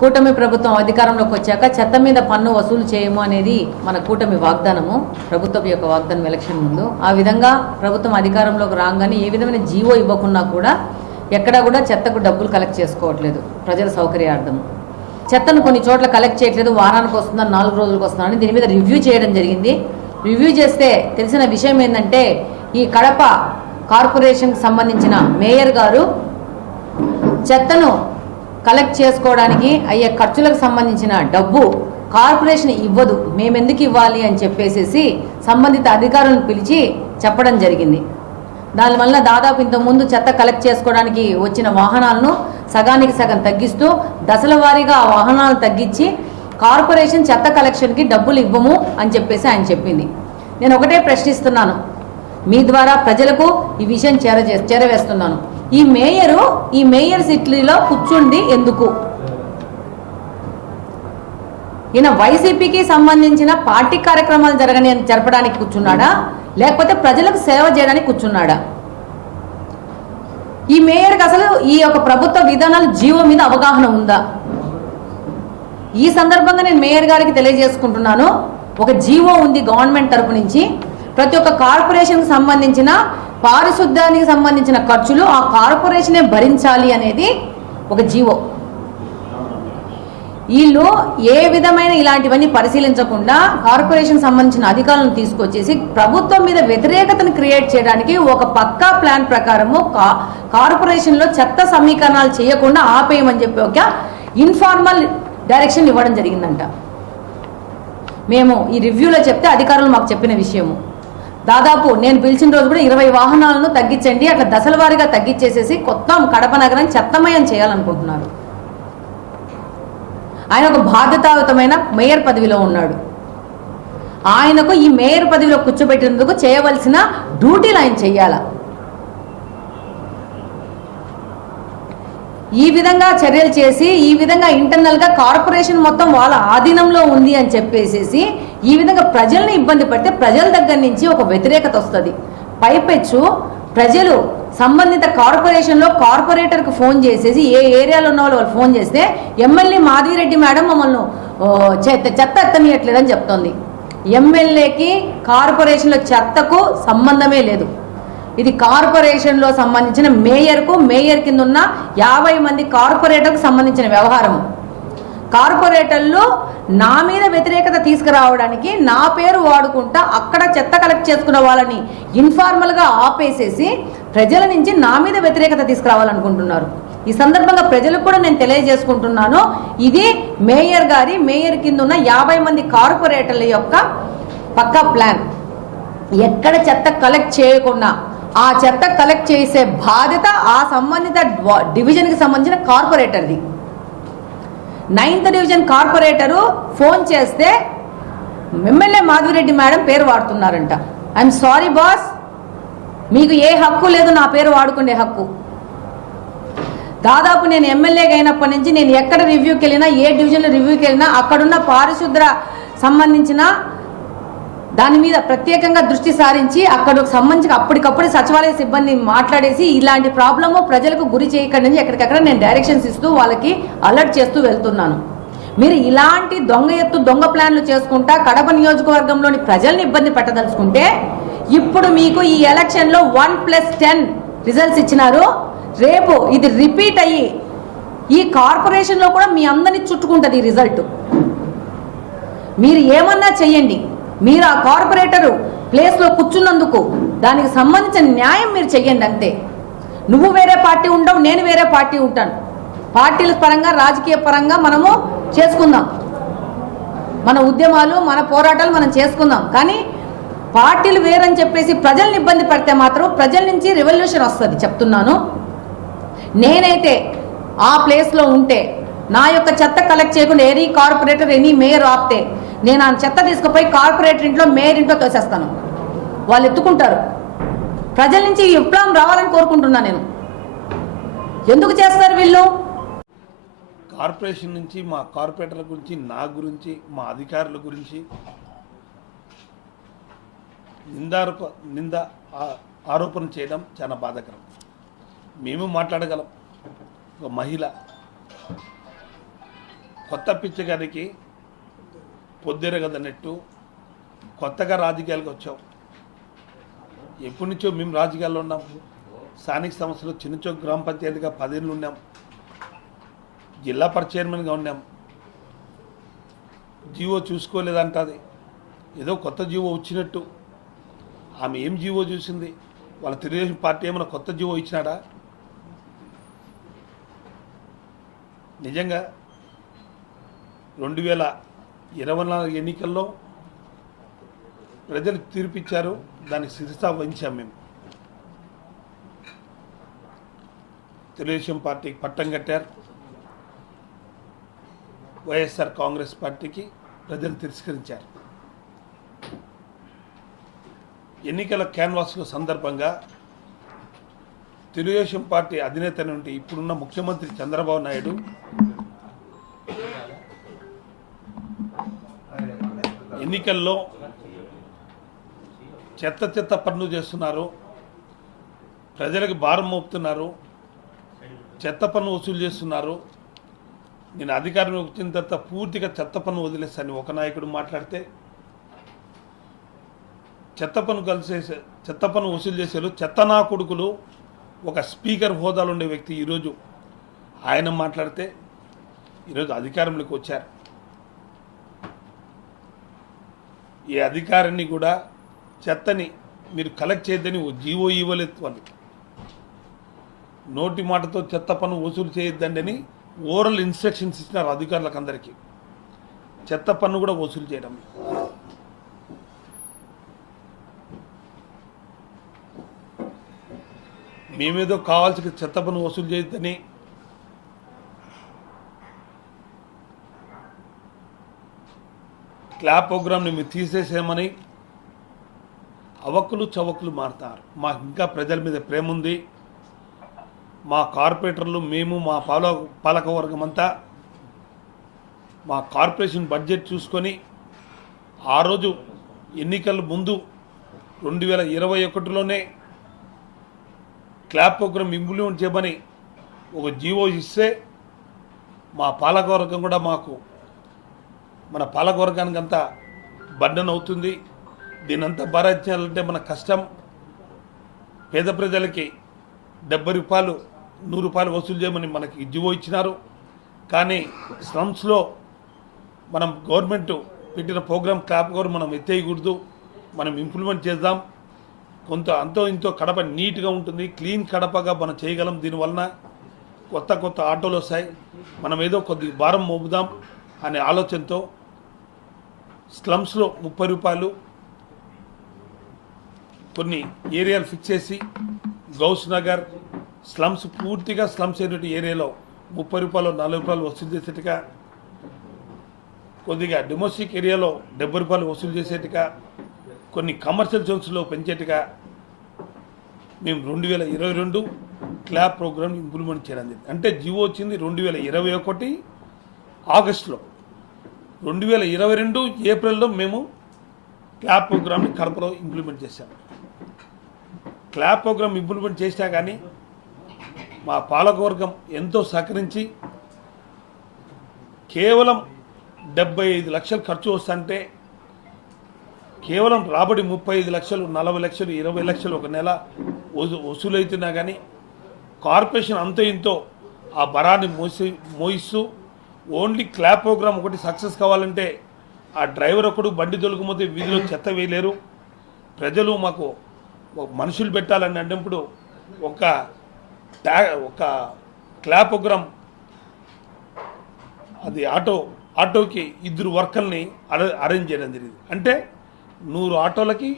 కూటమి ప్రభుత్వం అధికారంలోకి వచ్చాక చెత్త మీద పన్ను వసూలు చేయము అనేది మన కూటమి వాగ్దానము, ప్రభుత్వం యొక్క వాగ్దానం ఎలక్షన్ ముందు. ఆ విధంగా ప్రభుత్వం అధికారంలోకి రాగానే ఏ విధమైన జీవో ఇవ్వకున్నా కూడా ఎక్కడా కూడా చెత్తకు డబ్బులు కలెక్ట్ చేసుకోవట్లేదు ప్రజల సౌకర్యార్థం. చెత్తను కొన్ని చోట్ల కలెక్ట్ చేయట్లేదు, వారానికి వస్తుందని 4 రోజులకు వస్తుందని దీని మీద రివ్యూ చేయడం జరిగింది. రివ్యూ చేస్తే తెలిసిన విషయం ఏంటంటే ఈ కడప కార్పొరేషన్కి సంబంధించిన మేయర్ గారు చెత్తను కలెక్ట్ చేసుకోవడానికి అయ్యే ఖర్చులకు సంబంధించిన డబ్బు కార్పొరేషన్ ఇవ్వదు, మేమెందుకు ఇవ్వాలి అని చెప్పేసి సంబంధిత అధికారులను పిలిచి చెప్పడం జరిగింది. దానివల్ల దాదాపు ఇంతకుముందు చెత్త కలెక్ట్ చేసుకోవడానికి వచ్చిన వాహనాలను సగానికి సగం తగ్గిస్తూ దశల వారీగా ఆ వాహనాలను తగ్గించి కార్పొరేషన్ చెత్త కలెక్షన్కి డబ్బులు ఇవ్వము అని చెప్పేసి ఆయన చెప్పింది. నేను ఒకటే ప్రశ్నిస్తున్నాను, మీ ద్వారా ప్రజలకు ఈ విషయం చేరవేస్తున్నాను. ఈ మేయర్ సిటీలో కూర్చుండి ఎందుకు? ఈయన వైసీపీకి సంబంధించిన పార్టీ కార్యక్రమాలు జరపడానికి కూర్చున్నాడా, లేకపోతే ప్రజలకు సేవ చేయడానికి కూర్చున్నాడా? ఈ మేయర్కి అసలు ఈ యొక్క ప్రభుత్వ విధానాలు జీవో మీద అవగాహన ఉందా? ఈ సందర్భంగా నేను మేయర్ గారికి తెలియజేసుకుంటున్నాను, ఒక జీవో ఉంది గవర్నమెంట్ తరపు నుంచి, ప్రతి ఒక్క కార్పొరేషన్కి సంబంధించిన పారిశుద్ధ్యానికి సంబంధించిన ఖర్చులు ఆ కార్పొరేషనే భరించాలి అనేది ఒక జీవో. వీళ్ళు ఏ విధమైన ఇలాంటివన్నీ పరిశీలించకుండా కార్పొరేషన్ సంబంధించిన అధికారులను తీసుకొచ్చేసి ప్రభుత్వం మీద వ్యతిరేకతను క్రియేట్ చేయడానికి ఒక పక్కా ప్లాన్ ప్రకారము కార్పొరేషన్లో చెత్త సమీకరణాలు చేయకుండా ఆపేయమని చెప్పి ఒక ఇన్ఫార్మల్ డైరెక్షన్ ఇవ్వడం జరిగిందంట. మేము ఈ రివ్యూలో చెప్తే అధికారులు మాకు చెప్పిన విషయము, దాదాపు నేను పిలిచిన రోజు కూడా 20 వాహనాలను తగ్గించండి, అట్లా దశల వారీగా తగ్గించేసేసి కొత్త కడప నగరం చెత్తమయం చేయాలనుకుంటున్నారు. ఆయన ఒక బాధ్యతాయుతమైన మేయర్ పదవిలో ఉన్నాడు. ఆయనకు ఈ మేయర్ పదవిలో కూర్చోబెట్టినందుకు చేయవలసిన డ్యూటీలు ఆయన చెయ్యాల. ఈ విధంగా చర్యలు చేసి ఈ విధంగా ఇంటర్నల్గా కార్పొరేషన్ మొత్తం వాళ్ళ ఆధీనంలో ఉంది అని చెప్పేసి ఈ విధంగా ప్రజల్ని ఇబ్బంది పడితే ప్రజల దగ్గర నుంచి ఒక వ్యతిరేకత వస్తుంది. పైపెచ్చు ప్రజలు సంబంధిత కార్పొరేషన్లో కార్పొరేటర్కి ఫోన్ చేసేసి ఏ ఏరియాలో ఉన్న వాళ్ళు ఫోన్ చేస్తే ఎమ్మెల్యే మాధవిరెడ్డి మేడం మమ్మల్ని చెత్త ఎత్తనీయట్లేదని చెప్తోంది. ఎమ్మెల్యేకి కార్పొరేషన్లో చెత్తకు సంబంధమే లేదు. ఇది కార్పొరేషన్లో సంబంధించిన మేయర్ కింద ఉన్న 50 మంది కార్పొరేటర్కు సంబంధించిన వ్యవహారము. కార్పొరేటర్లు నా మీద వ్యతిరేకత తీసుకురావడానికి నా పేరు వాడుకుంటా అక్కడ చెత్త కలెక్ట్ చేసుకున్న వాళ్ళని ఇన్ఫార్మల్గా ఆపేసేసి ప్రజల నుంచి నా మీద వ్యతిరేకత తీసుకురావాలనుకుంటున్నారు. ఈ సందర్భంగా ప్రజలకు కూడా నేను తెలియజేసుకుంటున్నాను, ఇది మేయర్ కింద ఉన్న 50 మంది కార్పొరేటర్ల యొక్క పక్కా ప్లాన్. ఎక్కడ చెత్త కలెక్ట్ చేయకుండా ఆ చెత్త కలెక్ట్ చేసే బాధ్యత ఆ సంబంధిత డివిజన్కి సంబంధించిన కార్పొరేటర్ది. 9th డివిజన్ కార్పొరేటరు ఫోన్ చేస్తే ఎమ్మెల్యే మాధవిరెడ్డి మేడం పేరు వాడుతున్నారంట. ఐఎమ్ సారీ బాస్, మీకు ఏ హక్కు లేదు నా పేరు వాడుకునే హక్కు. దాదాపు నేను ఎమ్మెల్యేగా అయినప్పటి నుంచి నేను ఎక్కడ రివ్యూకి వెళ్ళినా, ఏ డివిజన్లో రివ్యూకి వెళ్ళినా అక్కడున్న పారిశుద్ధ్య సంబంధించిన దాని మీద ప్రత్యేకంగా దృష్టి సారించి అక్కడికి సంబంధించి అప్పటికప్పుడు సచివాలయ సిబ్బంది మాట్లాడేసి ఇలాంటి ప్రాబ్లము ప్రజలకు గురి చేయకండి ఎక్కడికక్కడ నేను డైరెక్షన్స్ ఇస్తూ వాళ్ళకి అలర్ట్ చేస్తూ వెళ్తున్నాను. మీరు ఇలాంటి దొంగ ప్లాన్లు చేసుకుంటా కడప నియోజకవర్గంలోని ప్రజల్ని ఇబ్బంది పెట్టదలుచుకుంటే ఇప్పుడు మీకు ఈ ఎలక్షన్లో 1+10 రిజల్ట్స్ ఇచ్చినారు. రేపు ఇది రిపీట్ అయ్యి ఈ కార్పొరేషన్లో కూడా మీ అందరినీ చుట్టుకుంటుంది ఈ రిజల్ట్. మీరు ఏమన్నా చెయ్యండి, మీరు ఆ కార్పొరేటరు ప్లేస్లో కూర్చున్నందుకు దానికి సంబంధించిన న్యాయం మీరు చెయ్యండి అంతే. నువ్వు వేరే పార్టీ ఉండవు, నేను వేరే పార్టీ ఉంటాను. పార్టీల పరంగా రాజకీయ పరంగా మనము చేసుకుందాం, మన ఉద్యమాలు మన పోరాటాలు మనం చేసుకుందాం. కానీ పార్టీలు వేరని చెప్పేసి ప్రజల్ని ఇబ్బంది పడితే మాత్రం ప్రజల నుంచి రెవల్యూషన్ వస్తుంది చెప్తున్నాను. నేనైతే ఆ ప్లేస్లో ఉంటే నా యొక్క చెత్త కలెక్ట్ చేయకుండా ఎనీ కార్పొరేటర్ ఎనీ మేయర్ ఆపితే నేను ఆ చెత్త తీసుకుపోయి కార్పొరేటర్ ఇంట్లో మేయర్ ఇంట్లో తోసేస్తాను. వాళ్ళు ఎత్తుకుంటారు. ప్రజల నుంచి ఈ విప్లవం రావాలని కోరుకుంటున్నా నేను. ఎందుకు చేస్తారు వీళ్ళు? కార్పొరేషన్ నుంచి మా కార్పొరేటర్ల గురించి, నా గురించి, మా అధికారుల గురించి నింద ఆరోపణ చేయడం చాలా బాధాకరం. మేము మాట్లాడగలం. ఒక మహిళ కొత్త పిచ్చగారికి పొద్దురగదన్నట్టు కొత్తగా రాజకీయాలకు వచ్చాం. ఎప్పటి నుంచో మేము రాజకీయాల్లో ఉన్నాం. స్థానిక సంస్థలు చిన్నచో గ్రామ పంచాయతీగా 10 ఏళ్ళు ఉన్నాం. జిల్లా పరిషత్ చైర్మన్గా ఉన్నాం. జీవో చూసుకోలేదంటది. ఏదో కొత్త జీవో వచ్చినట్టు. ఆమె ఏం జీవో చూసింది? వాళ్ళ తెలుగుదేశం పార్టీ ఏమైనా కొత్త జీవో ఇచ్చినాడా? నిజంగా 2024 ఎన్నికల్లో ప్రజలు తీర్పిచ్చారు. దానికి శిరసా వహించాం. మేము తెలుగుదేశం పార్టీకి పట్టం కట్టారు. వైఎస్ఆర్ కాంగ్రెస్ పార్టీకి ప్రజలు తిరస్కరించారు. ఎన్నికల క్యాన్వాస్ల సందర్భంగా తెలుగుదేశం పార్టీ అధినేత నుండి ఇప్పుడున్న ముఖ్యమంత్రి చంద్రబాబు నాయుడు ఎన్నికల్లో చెత్త పనులు చేస్తున్నారు, ప్రజలకు భారం మోపుతున్నారు, చెత్త పన్ను వసూలు చేస్తున్నారు. నేను అధికారం వచ్చిన తర్వాత పూర్తిగా చెత్త పన్ను వదిలేస్తాను ఒక నాయకుడు మాట్లాడితే, చెత్త పన్ను వసూలు చేసేలు చెత్త నా కొడుకులు ఒక స్పీకర్ హోదాలో ఉండే వ్యక్తి ఈరోజు ఆయన మాట్లాడితే ఈరోజు అధికారంలోకి వచ్చారు. ఈ అధికారాన్ని కూడా చెత్తని మీరు కలెక్ట్ చేయొద్దని జీవో ఇవ్వలేదు. వాళ్ళు నోటి మాటతో చెత్త పన్ను వసూలు చేయొద్దండి అని ఓరల్ ఇన్స్ట్రక్షన్స్ ఇచ్చినారు అధికారులకు అందరికీ. చెత్త పన్ను కూడా వసూలు చేయడం. మేమేదో కావాల్సిన చెత్త పన్ను వసూలు చేయొద్దని క్లాప్ ప్రోగ్రామ్ని మీరు తీసేసేయమని అవక్కులు చవక్కులు మారుతారు. మాకు ఇంకా ప్రజల మీద ప్రేమ ఉంది. మా కార్పొరేటర్లు, మేము, మా పాలకవర్గం అంతా మా కార్పొరేషన్ బడ్జెట్ చూసుకొని ఆ రోజు ఎన్నికల ముందు 2021లోనే క్లాప్ ప్రోగ్రామ్ ఇంప్లిమెంట్ చేయమని ఒక జీవో ఇస్తే మా పాలకవర్గం కూడా మన పాలకవర్గానికి అంతా బర్డన్ అవుతుంది. దీనంతా భరించాలంటే మన కష్టం. పేద ప్రజలకి 70 రూపాయలు 100 రూపాయలు వసూలు చేయమని మనకి జీవో ఇచ్చినారు. కానీ స్లమ్స్లో మనం గవర్నమెంట్ పెట్టిన ప్రోగ్రామ్ క్లాప్ కూడా మనం ఎత్తేయకూడదు, మనం ఇంప్లిమెంట్ చేద్దాం. కొంత అంతో ఇంతో కడప నీట్గా ఉంటుంది, క్లీన్ కడపగా మనం చేయగలం. దీనివలన కొత్త ఆటోలు వస్తాయి, మనం ఏదో కొద్ది భారం మోపుదాం అనే ఆలోచనతో స్లమ్స్లో 30 రూపాయలు కొన్ని ఏరియాలు ఫిక్స్ చేసి గౌస్ నగర్ స్లమ్స్ పూర్తిగా స్లమ్స్ అయినటువంటి ఏరియాలో 30 రూపాయలు 40 రూపాయలు వసూలు చేసేట్టుగా, కొద్దిగా డొమెస్టిక్ ఏరియాలో 70 రూపాయలు వసూలు చేసేట్టుగా, కొన్ని కమర్షియల్ జోన్స్లో పెంచేట్టుగా మేము 2022 క్లాప్ ప్రోగ్రామ్ ఇంప్లిమెంట్ చేయడం జరిగింది. అంటే జీవో వచ్చింది 2021 ఆగస్టులో. 2022 ఏప్రిల్లో మేము క్లాప్ ప్రోగ్రామ్ని కడపలో ఇంప్లిమెంట్ చేశాము. క్లాప్ ప్రోగ్రామ్ ఇంప్లిమెంట్ చేసినా కానీ మా పాలకవర్గం ఎంతో సహకరించి కేవలం 75 లక్షలు ఖర్చు వస్తుంటే కేవలం రాబడి 35 లక్షలు 40 లక్షలు 20 లక్షలు ఒక నెల వసూలవుతున్నా కానీ కార్పొరేషన్ అంతో ఇంతో ఆ బరాన్ని మోయిస్తూ ఓన్లీ క్లాప్ ప్రోగ్రామ్ ఒకటి సక్సెస్ కావాలంటే ఆ డ్రైవర్ ఒకడు బండి దొలకపోతే వీధిలో చెత్త వేయలేరు. ప్రజలు మాకు మనుషులు పెట్టాలని అన్నప్పుడు ఒక క్లాప్ ప్రోగ్రామ్ అది ఆటోకి 2 వర్కర్ని అరేంజ్ చేయడం జరిగింది. అంటే 100 ఆటోలకి